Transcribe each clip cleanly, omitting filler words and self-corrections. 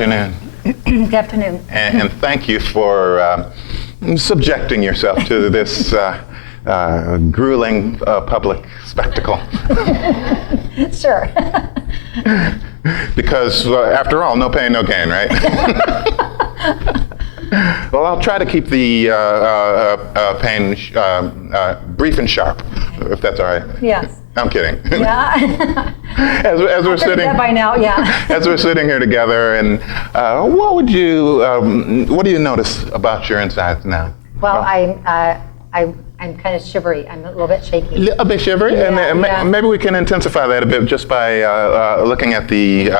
afternoon. Good afternoon. And thank you for subjecting yourself to this grueling public spectacle. Sure. Because, after all, no pain, no gain, right? Well, I'll try to keep the pain brief and sharp, if that's all right. Yes. I'm kidding. Yeah. As we're sitting that by now, yeah. As we're sitting here together, and what do you notice about your insides now? Well, I'm kind of shivery. I'm a little bit shaky. A bit shivery, Yeah, maybe we can intensify that a bit just by looking at the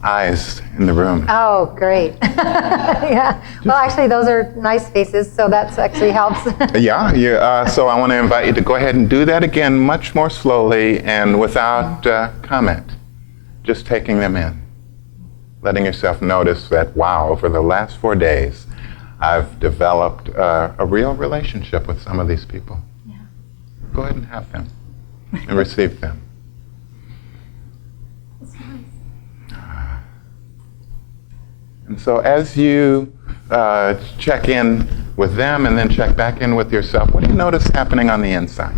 eyes in the room. Oh, great. Yeah. Well, actually, those are nice faces, so that actually helps. Yeah. So I want to invite you to go ahead and do that again, much more slowly and without comment. Just taking them in, letting yourself notice that, wow, over the last 4 days, I've developed a real relationship with some of these people. Yeah. Go ahead and have them and receive them. That's nice. And so as you check in with them and then check back in with yourself, what do you notice happening on the inside?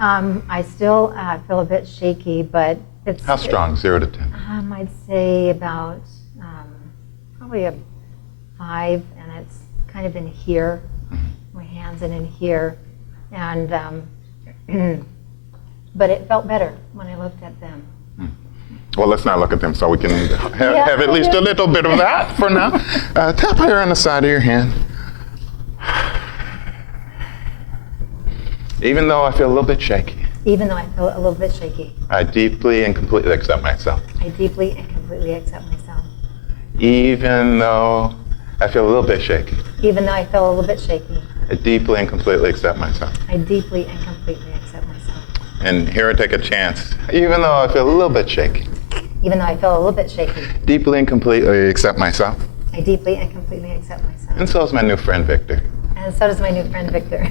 I still feel a bit shaky, but it's... How strong, 0 to 10? I'd say about probably a 5, and it's kind of in here, my hands and in here, and but it felt better when I looked at them. Well, let's not look at them so we can have at least a little bit of that for now. Tap here on the side of your hand. Even though I feel a little bit shaky, Even though I feel a little bit shaky, I deeply and completely accept myself. I deeply and completely accept myself. Even though I feel a little bit shaky, Even though I feel a little bit shaky, I deeply and completely accept myself. I deeply and completely accept myself. And here I take a chance. Even though I feel a little bit shaky, Even though I feel a little bit shaky, deeply and completely accept myself. I deeply and completely accept myself. And so is my new friend, Victor. And so does my new friend, Victor.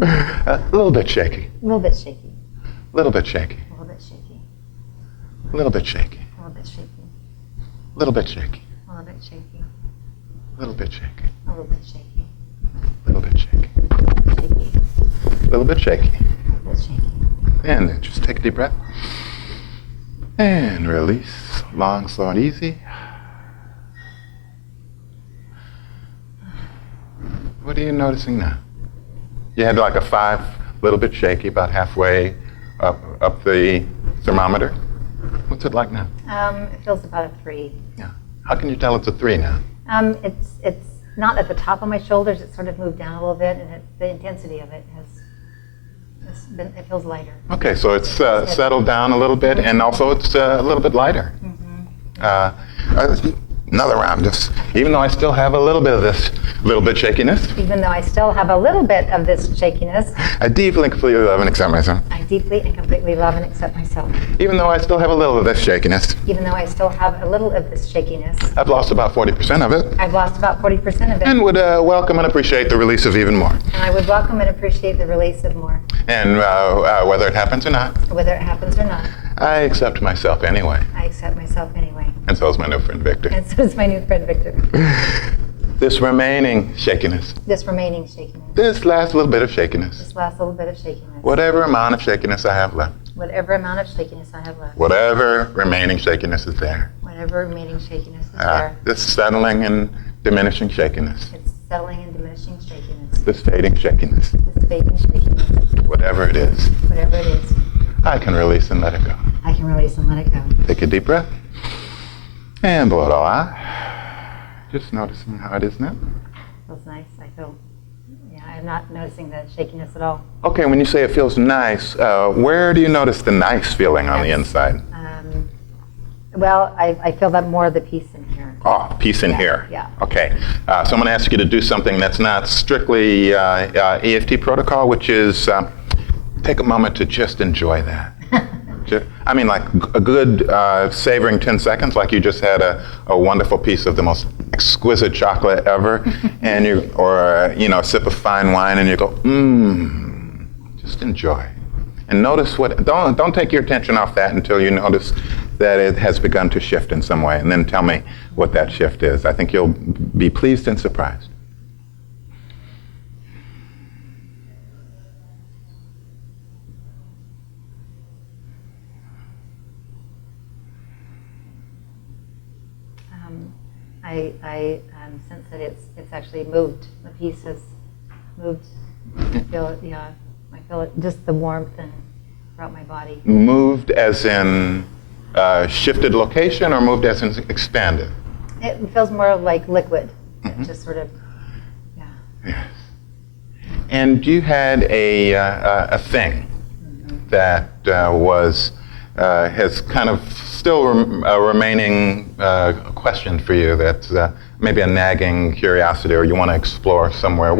A little bit shaky, A little bit shaky, a little bit shaky, a little bit shaky, a little bit shaky, a little bit shaky, a little bit shaky, a little bit shaky, a little bit shaky, a little bit shaky, a little bit shaky, shaky, a little bit shaky. a little bit shaky. And then just take a deep breath. And release. Long, slow, and easy. What are you noticing now? You had like a 5, a little bit shaky, about halfway up the thermometer. What's it like now? It feels about a 3. Yeah. How can you tell it's a 3 now? It's not at the top of my shoulders. It's sort of moved down a little bit, and the intensity of it it feels lighter. Okay, so it's settled down a little bit, and also it's a little bit lighter. Another round, just even though I still have a little bit of this little bit shakiness, Even though I still have a little bit of this shakiness, I deeply and completely love and accept myself. I deeply and completely love and accept myself. Even though I still have a little of this shakiness, Even though I still have a little of this shakiness, I've lost about 40% of it, I've lost about 40% of it. and would welcome and appreciate the release of even more. And I would welcome and appreciate the release of more, And whether it happens or not, whether it happens or not. I accept myself anyway. I accept myself anyway. And so is my new friend Victor. And so is my new friend, Victor. This remaining shakiness, This remaining shakiness, this last little bit of shakiness, this last little bit of shakiness, whatever amount of shakiness I have left, whatever amount of shakiness I have left, whatever remaining shakiness is there, whatever remaining shakiness is there, this settling and diminishing shakiness, it's settling and diminishing shakiness, this fading shakiness, this fading shakiness, whatever it is, whatever it is, I can release and let it go. I can release and let it go. Take a deep breath and blow it all out. Just noticing how it is now. Feels nice. I'm not noticing the shakiness at all. Okay, when you say it feels nice, where do you notice the nice feeling on the inside? Well, I feel that more of the peace in here. Oh, peace in here. Yeah. Okay. So I'm going to ask you to do something that's not strictly EFT protocol, which is take a moment to just enjoy that. I mean, like a good savoring 10 seconds, like you just had a wonderful piece of the most exquisite chocolate ever, or a sip of fine wine, and you go, just enjoy. And notice don't take your attention off that until you notice that it has begun to shift in some way. And then tell me what that shift is. I think you'll be pleased and surprised. I sense that it's actually moved. The piece has moved. I feel it, yeah. I feel it, just the warmth and throughout my body. Moved as in shifted location, or moved as in expanded? It feels more like liquid. It just sort of, yeah. Yes. And you had a thing that has kind of still a remaining question for you that's maybe a nagging curiosity, or you want to explore somewhere.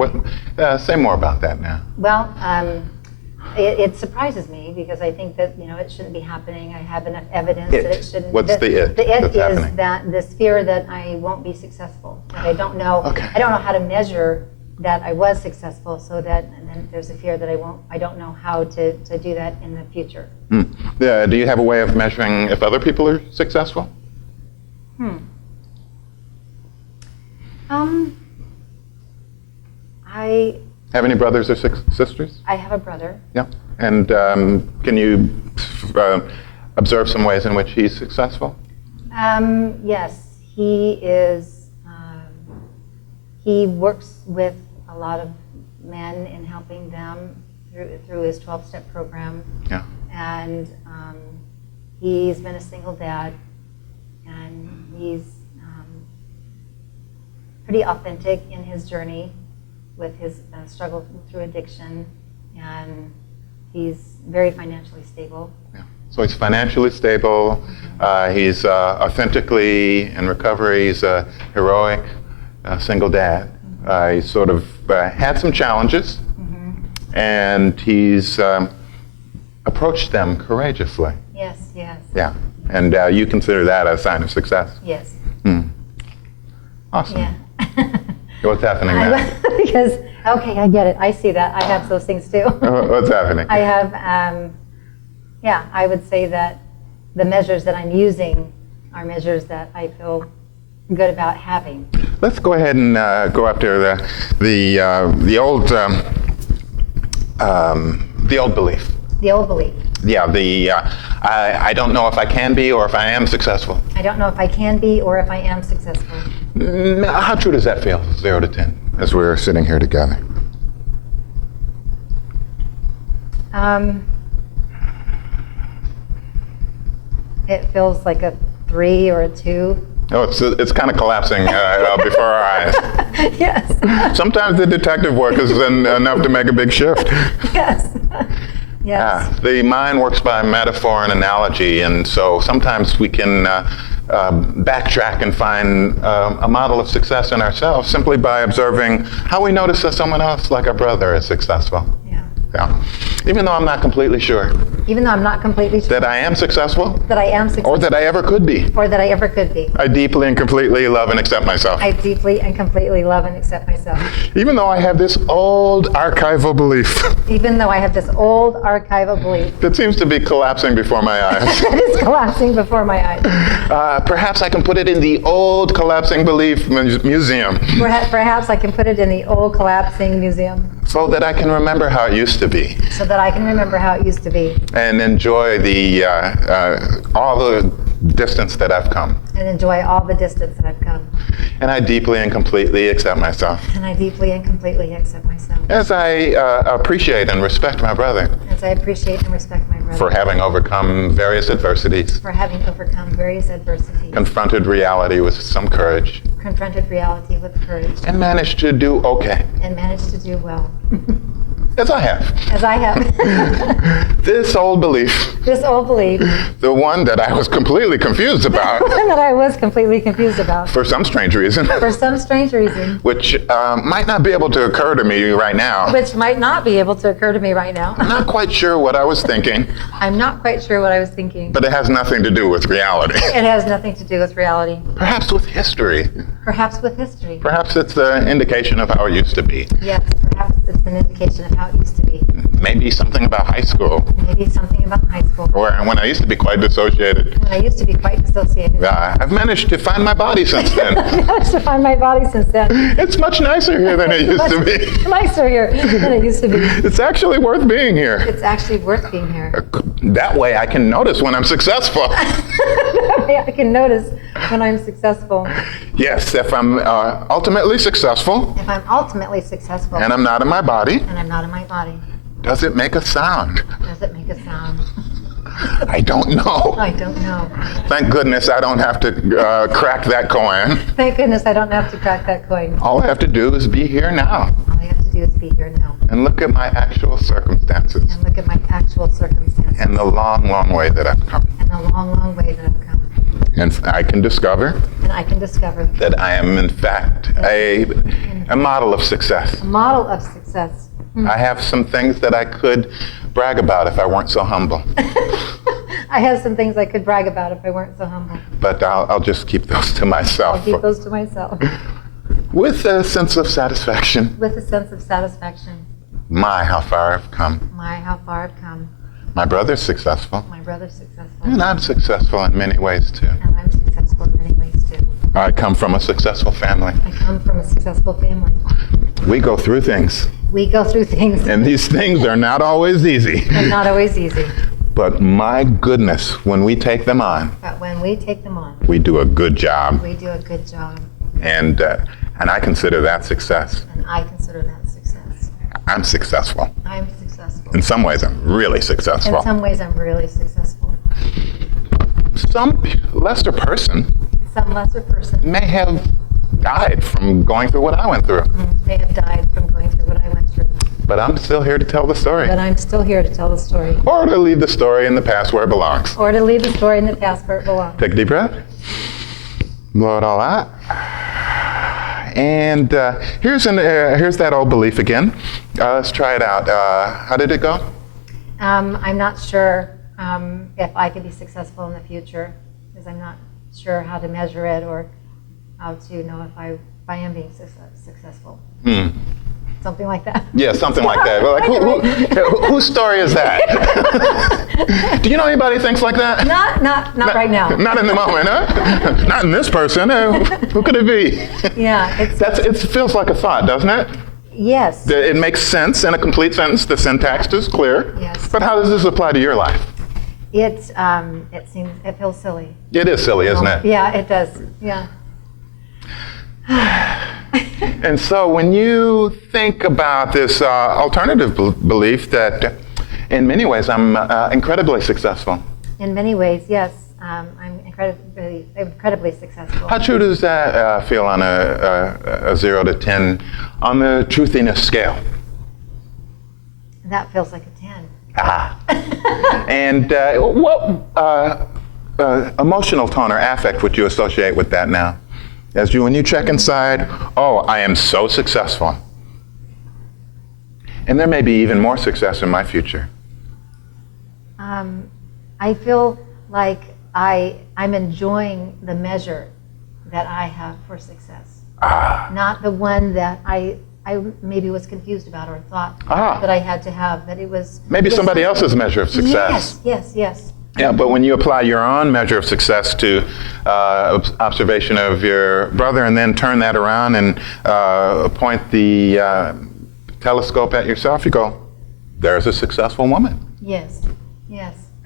Say more about that now. Well, it surprises me because I think that it shouldn't be happening. I have enough evidence that it shouldn't. What's the it? The it that's is happening? that this fear that I won't be successful. That I don't know. Okay. I don't know how to measure that I was successful. So that, and then there's a fear that I won't. I don't know how to do that in the future. Do you have a way of measuring if other people are successful? I Have any brothers or sisters? have a brother. Yeah. And can you observe some ways in which he's successful? Yes, he is. He works with a lot of men in helping them through his 12-step program. Yeah. And he's been a single dad, and he's pretty authentic in his journey with his struggle through addiction, and he's very financially stable. Yeah. So he's financially stable. He's authentically in recovery. He's a heroic single dad. He's sort of had some challenges, and he's approached them courageously. Yes, yes. Yeah. And you consider that a sign of success? Yes. Awesome. Yeah. What's happening now? Because, okay, I get it. I see that. I have those things too. What's happening? I have, I would say that the measures that I'm using are measures that I feel good about having. Let's go ahead and go up to the old belief. The old belief. Yeah, I don't know if I can be or if I am successful. I don't know if I can be or if I am successful. How true does that feel, 0 to 10, as we're sitting here together? It feels like a 3 or a 2. Oh, it's kind of collapsing before our eyes. Yes. Sometimes the detective work is enough to make a big shift. Yes. Yes. The mind works by metaphor and analogy, and so sometimes we can backtrack and find a model of success in ourselves simply by observing how we notice that someone else, like our brother, is successful. Yeah. Even though I'm not completely sure Even though I'm not completely sure that I am successful, that I am successful, or that I ever could be, or that I ever could be. I deeply and completely love and accept myself. I deeply and completely love and accept myself. Even though I have this old archival belief Even though I have this old archival belief that seems to be collapsing before my eyes. that is collapsing before my eyes. Perhaps I can put it in the old collapsing belief museum Perhaps I can put it in the old collapsing museum so that I can remember how it used to be so that I can remember how it used to be and enjoy all the distance that I've come. and enjoy all the distance that I've come. And I deeply and completely accept myself. And I deeply and completely accept myself. As I appreciate and respect my brother As I appreciate and respect my brother for having overcome various adversities, for having overcome various adversities, confronted reality with some courage, confronted reality with courage, and managed to do okay, and managed to do well. as I have. As I have. This old belief, This old belief, the one that I was completely confused about that I was completely confused about, for some strange reason, for some strange reason, which might not be able to occur to me right now. which might not be able to occur to me right now. I'm not quite sure what I was thinking, I'm not quite sure what I was thinking. but it has nothing to do with reality. It has nothing to do with reality. Perhaps with history. Perhaps with history. Perhaps it's the indication of how it used to be. Yes, perhaps it's an indication of how it used to be. Maybe something about high school, maybe something about high school, or when I used to be quite dissociated. when I used to be quite dissociated. I've managed to find my body since then. I've managed to find my body since then. It's much nicer here than it used to be. Nicer here than it used to be. It's actually worth being here. It's actually worth being here. That way I can notice when I'm successful. I can notice when I'm successful. Yes, if I'm ultimately successful If I'm ultimately successful and I'm not in my body, and I'm not in my body, does it make a sound? does it make a sound? I don't know. I don't know. Thank goodness I don't have to crack that coin. Thank goodness I don't have to crack that coin. All I have to do is be here now All I have to do is be here now and look at my actual circumstances and look at my actual circumstances and the long, long way that I've come. and the long, long way that I've come. And I can discover And I can discover that I am, in fact, a model of success. a model of success. I have some things that I could brag about if I weren't so humble. I have some things I could brag about if I weren't so humble. But I'll just keep those to I'll myself keep those to myself with a sense of satisfaction. with a sense of satisfaction. My, how far I've come. My, how far I've come. My brother's successful, My brother's successful. and I'm successful in many ways too. And I'm successful in many ways too. I come from a successful family. I come from a successful family. We go through things, We go through things and these things are not always easy. and not always easy. But my goodness, when we take them on, But when we take them on, we do a good job. we do a good job. And I consider that success. And I consider that success. I'm successful. I'm successful. In some ways, I'm really In successful. some ways, I'm really successful. Some lesser person Some lesser person may have died from going through what I went through. may have died from going through what I went through. But I'm still here to tell the story. But I'm still here to tell the story. Or to leave the story in the past where it belongs. Or to leave the story in the past where it belongs. Take a deep breath. Blow it all out. And here's that old belief again. Let's try it out. How did it go? I'm not sure if I can be successful in the future because I'm not sure how to measure it or how to know if I am being successful. Something like that. Yeah, something like that. Well, like, whose story is that? Do you know anybody who thinks like that? Not right now. Not in the moment, huh? Not in this person. Who could it be? Yeah, It feels like a thought, doesn't it? yes. It makes sense in a complete sentence. The syntax is clear. Yes. But how does this apply to your life? It feels silly. It is silly, isn't it? Yeah, it does. Yeah. And so when you think about this alternative belief that in many ways I'm incredibly successful. In many ways, yes. I'm incredibly successful. How true does that feel on a 0 to 10 on the truthiness scale? That feels like a 10. Ah. And what emotional tone or affect would you associate with that now? When you check inside, oh, I am so successful. And there may be even more success in my future. I feel like I'm enjoying the measure that I have for success. Not the one that I maybe was confused about or thought that I had to have, that it was... Maybe somebody else's measure of success. Yes. Yeah, but when you apply your own measure of success to observation of your brother and then turn that around and point the telescope at yourself, you go, there's a successful woman. Yes.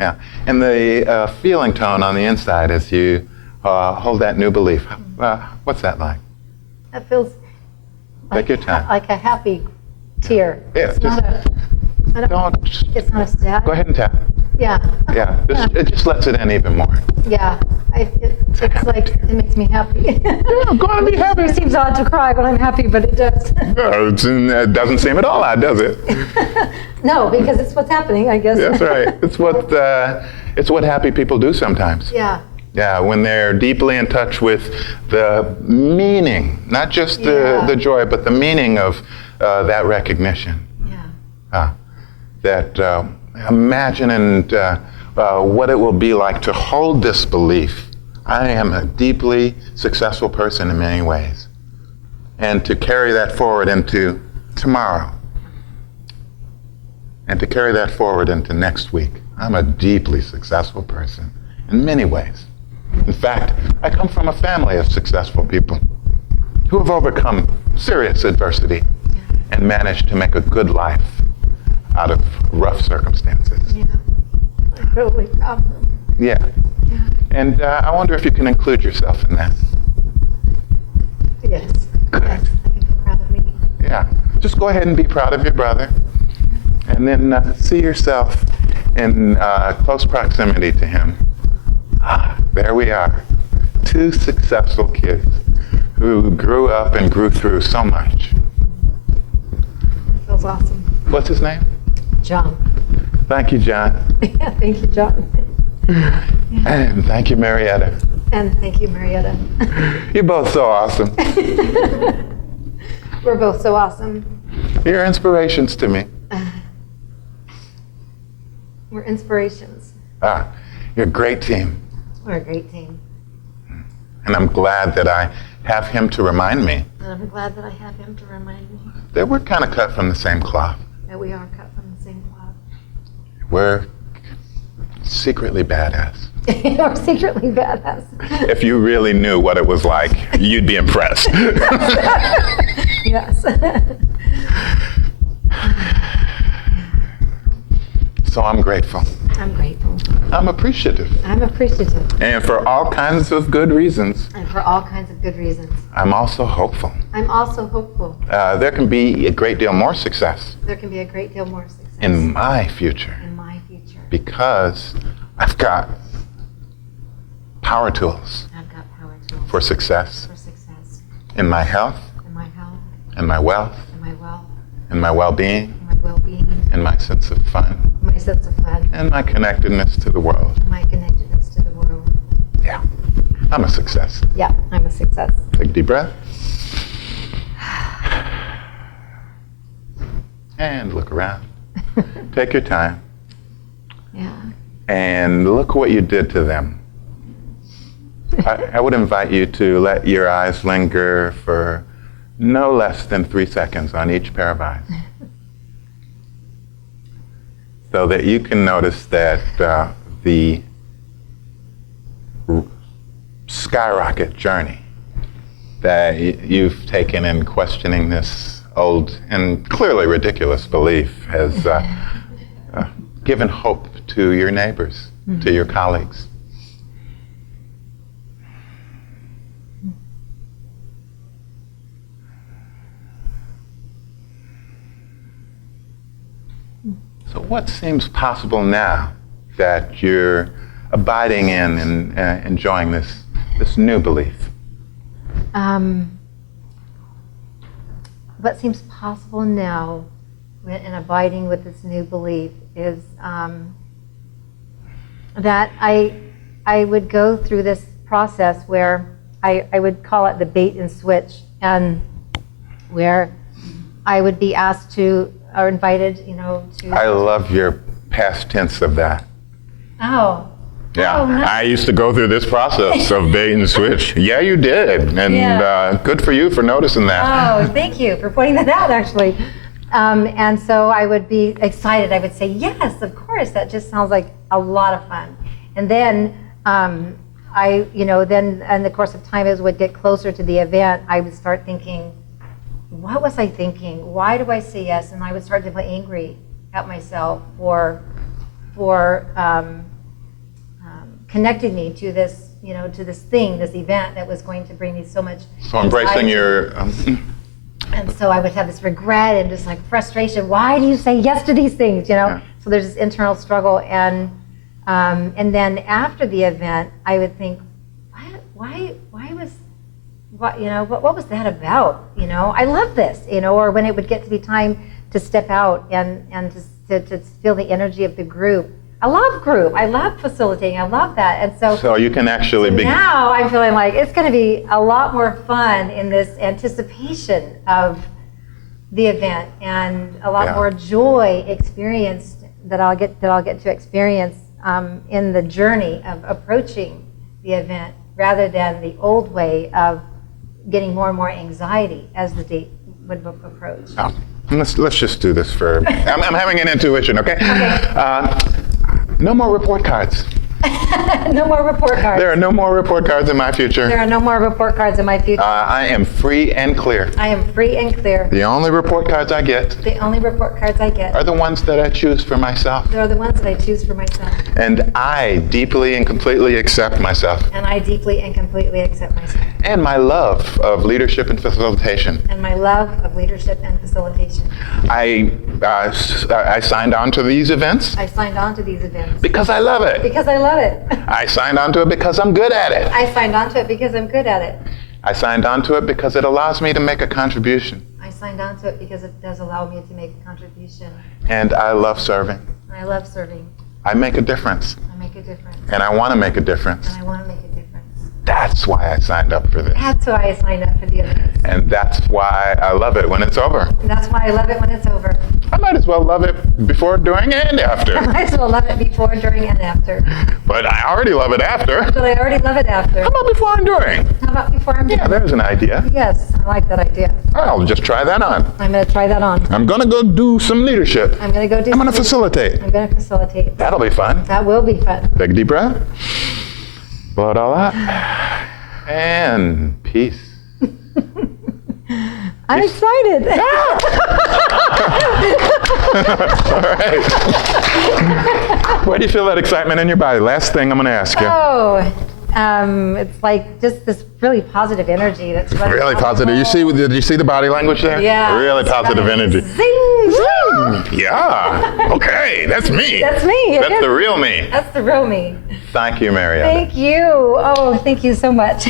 Yeah, and the feeling tone on the inside as you hold that new belief, what's that like? That feels Take your time. like a happy tear. Yeah, It's not it's not a sad. Go ahead and tap. Yeah. Yeah, it just lets it in even more. Yeah. It's like, it makes me happy. Yeah, go on and be happy. It seems odd to cry when I'm happy, but it does. It doesn't seem at all odd, does it? No, because it's what's happening, I guess. That's right. It's what happy people do sometimes. Yeah. Yeah, when they're deeply in touch with the meaning, not just the joy, but the meaning of that recognition. Yeah. That imagine and what it will be like to hold this belief. I am a deeply successful person in many ways. And to carry that forward into tomorrow. and to carry that forward into next week. I'm a deeply successful person in many ways. In fact, I come from a family of successful people who have overcome serious adversity and managed to make a good life out of rough circumstances. Yeah. I'm really proud of them. Yeah. And I wonder if you can include yourself in that. Yes. Good. Yes, I think I'm proud of me. Yeah. Just go ahead and be proud of your brother. And then see yourself in close proximity to him. There we are. Two successful kids who grew up and grew through so much. Feels awesome. What's his name? John. Thank you, John. Yeah, thank you, John. And thank you, Marietta. And thank you, Marietta. You're both so awesome. We're both so awesome. You're inspirations to me. We're inspirations. You're a great team. We're a great team. And I'm glad that I have him to remind me And I'm glad that I have him to remind me that we're kind of cut from the same cloth. that we are cut from the same cloth. We're secretly badass. We're secretly badass. If you really knew what it was like, you'd be impressed. Yes. So I'm grateful. I'm grateful. I'm appreciative. I'm appreciative. And for all kinds of good reasons, And for all kinds of good reasons. I'm also hopeful. I'm also hopeful. There can be a great deal more success There can be a great deal more success in my future in my future. because I've got power tools I've got power tools for success for success in my health, in my health, in my wealth, in my wealth, in my well-being, in my well-being, in my sense of fun, in my sense of fun, and my connectedness to the world. in my connectedness to the world. Yeah, I'm a success. Yeah, I'm a success. Take a deep breath. And look around. Take your time. Yeah. And look what you did to them. I would invite you to let your eyes linger for no less than 3 seconds on each pair of eyes, so that you can notice that the skyrocket journey that you've taken in questioning this old and clearly ridiculous belief has given hope to your neighbors, to your colleagues. So what seems possible now that you're abiding in and enjoying this new belief? What seems possible now in abiding with this new belief is that I would go through this process where I would call it the bait and switch, and where I would be asked to, or invited, to... I love your past tense of that. Oh. Yeah, Oh, nice. I used to go through this process of bait and switch. Yeah, you did, and Yeah. Good for you for noticing that. Oh, thank you for pointing that out, actually. And so I would be excited. I would say, yes, of course. That just sounds like a lot of fun. And then then in the course of time, as would get closer to the event, I would start thinking, what was I thinking? Why do I say yes? And I would start to feel angry at myself for connecting me to this, to this thing, this event that was going to bring me so much. So embracing anxiety. your... And so I would have this regret and just like frustration. Why do you say yes to these things? Yeah. So there's this internal struggle, and then after the event, I would think, what was that about? I love this. Or when it would get to be time to step out and to feel the energy of the group. I love group. I love facilitating. I love that. And So you can actually be... now I'm feeling like it's going to be a lot more fun in this anticipation of the event, and a lot more joy experienced that I'll get to experience in the journey of approaching the event, rather than the old way of getting more and more anxiety as the date would approach. Oh, Let's just do this for. I'm having an intuition, okay? No more report cards. No more report cards. There are no more report cards in my future. There are no more report cards in my future. I am free and clear. I am free and clear. The only report cards I get The only report cards I get are the ones that I choose for myself. are the ones that I choose for myself. And I deeply and completely accept myself. And I deeply and completely accept myself. And my love of leadership and facilitation. And my love of leadership and facilitation. I signed on to these events I signed on to these events because I love it. because I love it. I signed on to it because I'm good at it. I signed on to it because I'm good at it. I signed on to it because it allows me to make a contribution. I signed on to it because it does allow me to make a contribution. And I love serving. And I love serving. I make a difference. I make a difference. And I want to make a difference. And I want to make a difference. That's why I signed up for this. That's why I signed up for the events. And that's why I love it when it's over. And that's why I love it when it's over. I might as well love it before, during, and I after. might as well love it before, during, and after. But I already love it after. But I already love it after. How about before and during? How about before I'm Yeah, done? there's an idea. Yes, I like that idea. I'll just try that on. I'm going to try that on. I'm going to go do some leadership. I'm going to go do I'm going to something. facilitate. I'm going to facilitate. That'll be fun. That will be fun. Take a deep breath. Blow it all out. And peace. I'm excited. All right. Where do you feel that excitement in your body? Last thing I'm going to ask you. Oh, it's like just this really positive energy that's running Really all positive. Did you see the body language there? Yeah. Really it's positive running. energy. Zing, zing. Yeah. Okay, that's me. That's me. It That's is. the real me. That's the real me. Thank you, Marietta. Thank you. Oh, thank you so much.